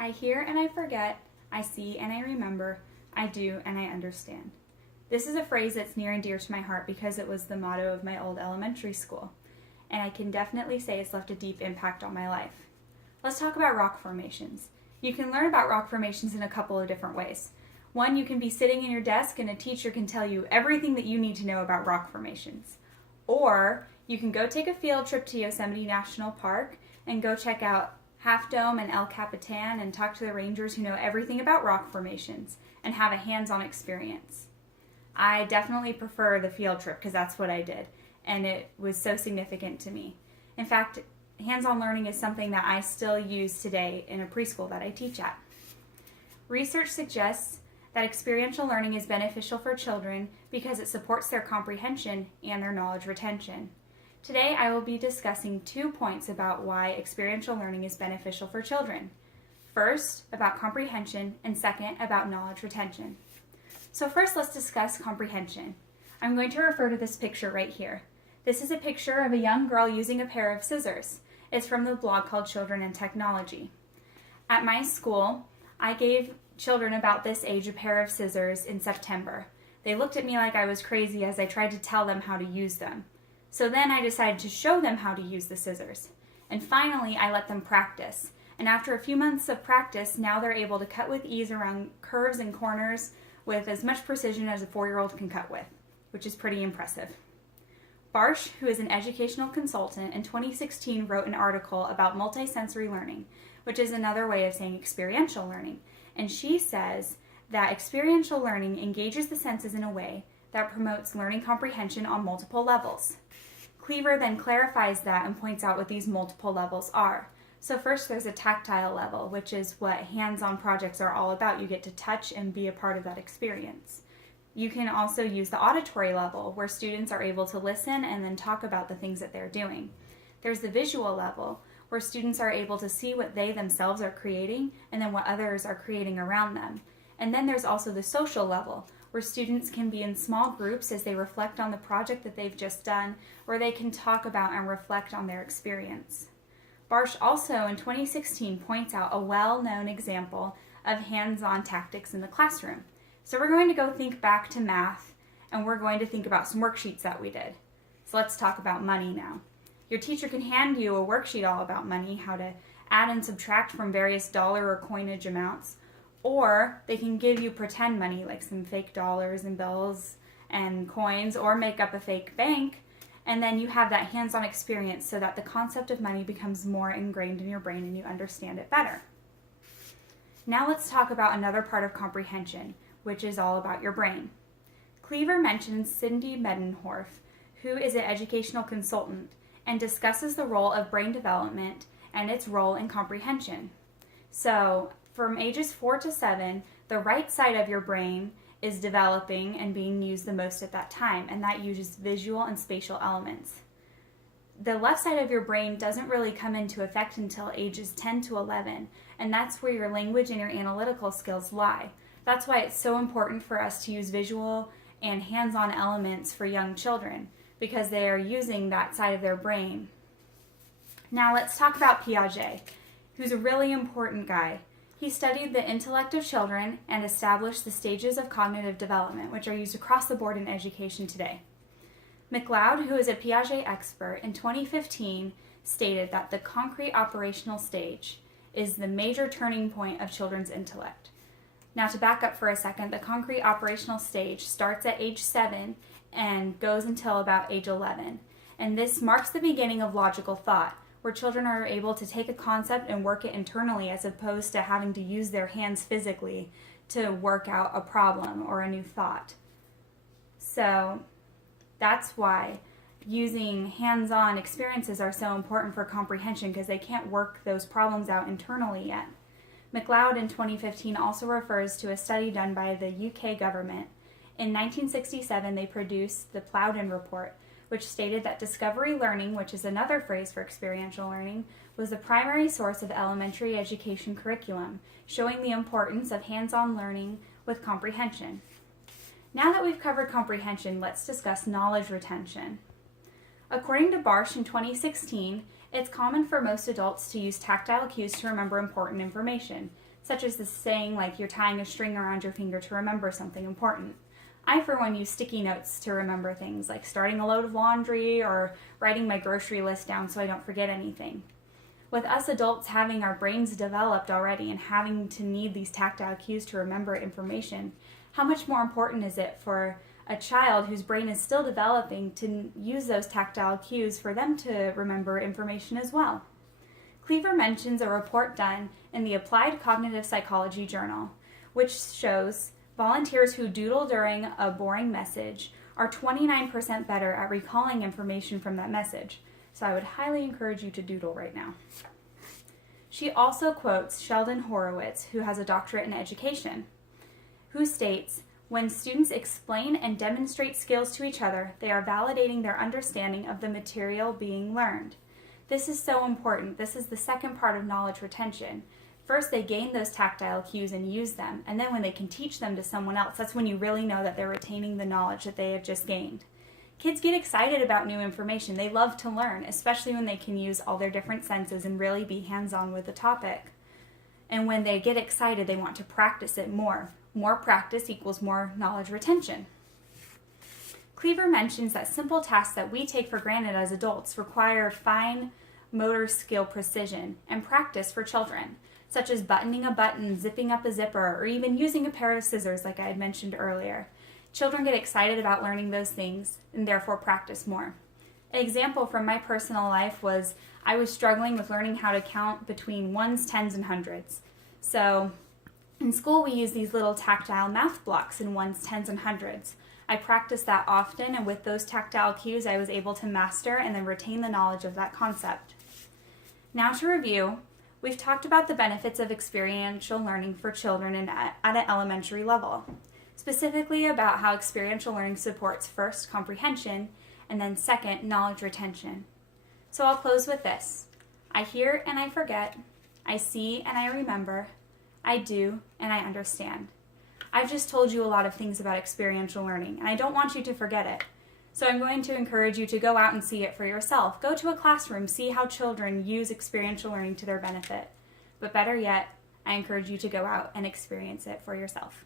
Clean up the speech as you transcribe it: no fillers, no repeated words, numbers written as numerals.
I hear and I forget, I see and I remember, I do and I understand. This is a phrase that's near and dear to my heart because it was the motto of my old elementary school, and I can definitely say it's left a deep impact on my life. Let's talk about rock formations. You can learn about rock formations in a couple of different ways. One, you can be sitting in your desk and a teacher can tell you everything that you need to know about rock formations. Or you can go take a field trip to Yosemite National Park and go check out Half Dome and El Capitan and talk to the rangers who know everything about rock formations and have a hands-on experience. I definitely prefer the field trip because that's what I did, and it was so significant to me. In fact, hands-on learning is something that I still use today in a preschool that I teach at. Research suggests that experiential learning is beneficial for children because it supports their comprehension and their knowledge retention. Today I will be discussing 2 points about why experiential learning is beneficial for children. First, about comprehension, and second, about knowledge retention. So first, let's discuss comprehension. I'm going to refer to this picture right here. This is a picture of a young girl using a pair of scissors. It's from the blog called Children and Technology. At my school, I gave children about this age a pair of scissors in September. They looked at me like I was crazy as I tried to tell them how to use them. So then I decided to show them how to use the scissors. And finally, I let them practice. And after a few months of practice, now they're able to cut with ease around curves and corners with as much precision as a 4-year-old can cut with, which is pretty impressive. Barsh, who is an educational consultant, in 2016 wrote an article about multisensory learning, which is another way of saying experiential learning. And she says that experiential learning engages the senses in a way that promotes learning comprehension on multiple levels. Cleaver then clarifies that and points out what these multiple levels are. So first there's a tactile level, which is what hands-on projects are all about. You get to touch and be a part of that experience. You can also use the auditory level, where students are able to listen and then talk about the things that they're doing. There's the visual level, where students are able to see what they themselves are creating and then what others are creating around them. And then there's also the social level, where students can be in small groups as they reflect on the project that they've just done, where they can talk about and reflect on their experience. Barsh also in 2016 points out a well-known example of hands-on tactics in the classroom. So we're going to go think back to math, and we're going to think about some worksheets that we did. So let's talk about money now. Your teacher can hand you a worksheet all about money, how to add and subtract from various dollar or coinage amounts, or they can give you pretend money like some fake dollars and bills and coins, or make up a fake bank, and then you have that hands-on experience so that the concept of money becomes more ingrained in your brain and you understand it better. Now let's talk about another part of comprehension, which is all about your brain. Cleaver mentions Cindy Medenhorf, who is an educational consultant, and discusses the role of brain development and its role in comprehension. So, from ages 4 to 7, the right side of your brain is developing and being used the most at that time, and that uses visual and spatial elements. The left side of your brain doesn't really come into effect until ages 10 to 11, and that's where your language and your analytical skills lie. That's why it's so important for us to use visual and hands-on elements for young children, because they are using that side of their brain. Now let's talk about Piaget, who's a really important guy. He studied the intellect of children and established the stages of cognitive development, which are used across the board in education today. McLeod, who is a Piaget expert, in 2015 stated that the concrete operational stage is the major turning point of children's intellect. Now to back up for a second, the concrete operational stage starts at age 7 and goes until about age 11. And this marks the beginning of logical thought, where children are able to take a concept and work it internally as opposed to having to use their hands physically to work out a problem or a new thought. So that's why using hands-on experiences are so important for comprehension, because they can't work those problems out internally yet. McLeod in 2015 also refers to a study done by the UK government. In 1967, they produced the Plowden Report, which stated that discovery learning, which is another phrase for experiential learning, was the primary source of elementary education curriculum, showing the importance of hands-on learning with comprehension. Now that we've covered comprehension, let's discuss knowledge retention. According to Barsh in 2016, it's common for most adults to use tactile cues to remember important information. such as the saying like you're tying a string around your finger to remember something important. I, for one, use sticky notes to remember things, like starting a load of laundry or writing my grocery list down so I don't forget anything. With us adults having our brains developed already and having to need these tactile cues to remember information, how much more important is it for a child whose brain is still developing to use those tactile cues for them to remember information as well? Cleaver mentions a report done in the Applied Cognitive Psychology Journal, which shows volunteers who doodle during a boring message are 29% better at recalling information from that message. So I would highly encourage you to doodle right now. She also quotes Sheldon Horowitz, who has a doctorate in education, who states, "When students explain and demonstrate skills to each other, they are validating their understanding of the material being learned." This is so important. This is the second part of knowledge retention. First, they gain those tactile cues and use them, and then when they can teach them to someone else, that's when you really know that they're retaining the knowledge that they have just gained. Kids get excited about new information. They love to learn, especially when they can use all their different senses and really be hands-on with the topic. And when they get excited, they want to practice it more. More practice equals more knowledge retention. Cleaver mentions that simple tasks that we take for granted as adults require fine motor skill precision and practice for children, such as buttoning a button, zipping up a zipper, or even using a pair of scissors like I had mentioned earlier. Children get excited about learning those things and therefore practice more. An example from my personal life was I was struggling with learning how to count between ones, tens, and hundreds. So in school we use these little tactile math blocks in ones, tens, and hundreds. I practiced that often, and with those tactile cues I was able to master and then retain the knowledge of that concept. Now to review, we've talked about the benefits of experiential learning for children at an elementary level, specifically about how experiential learning supports first, comprehension, and then second, knowledge retention. So I'll close with this. I hear and I forget. I see and I remember. I do and I understand. I've just told you a lot of things about experiential learning, and I don't want you to forget it. So I'm going to encourage you to go out and see it for yourself. Go to a classroom, see how children use experiential learning to their benefit. But better yet, I encourage you to go out and experience it for yourself.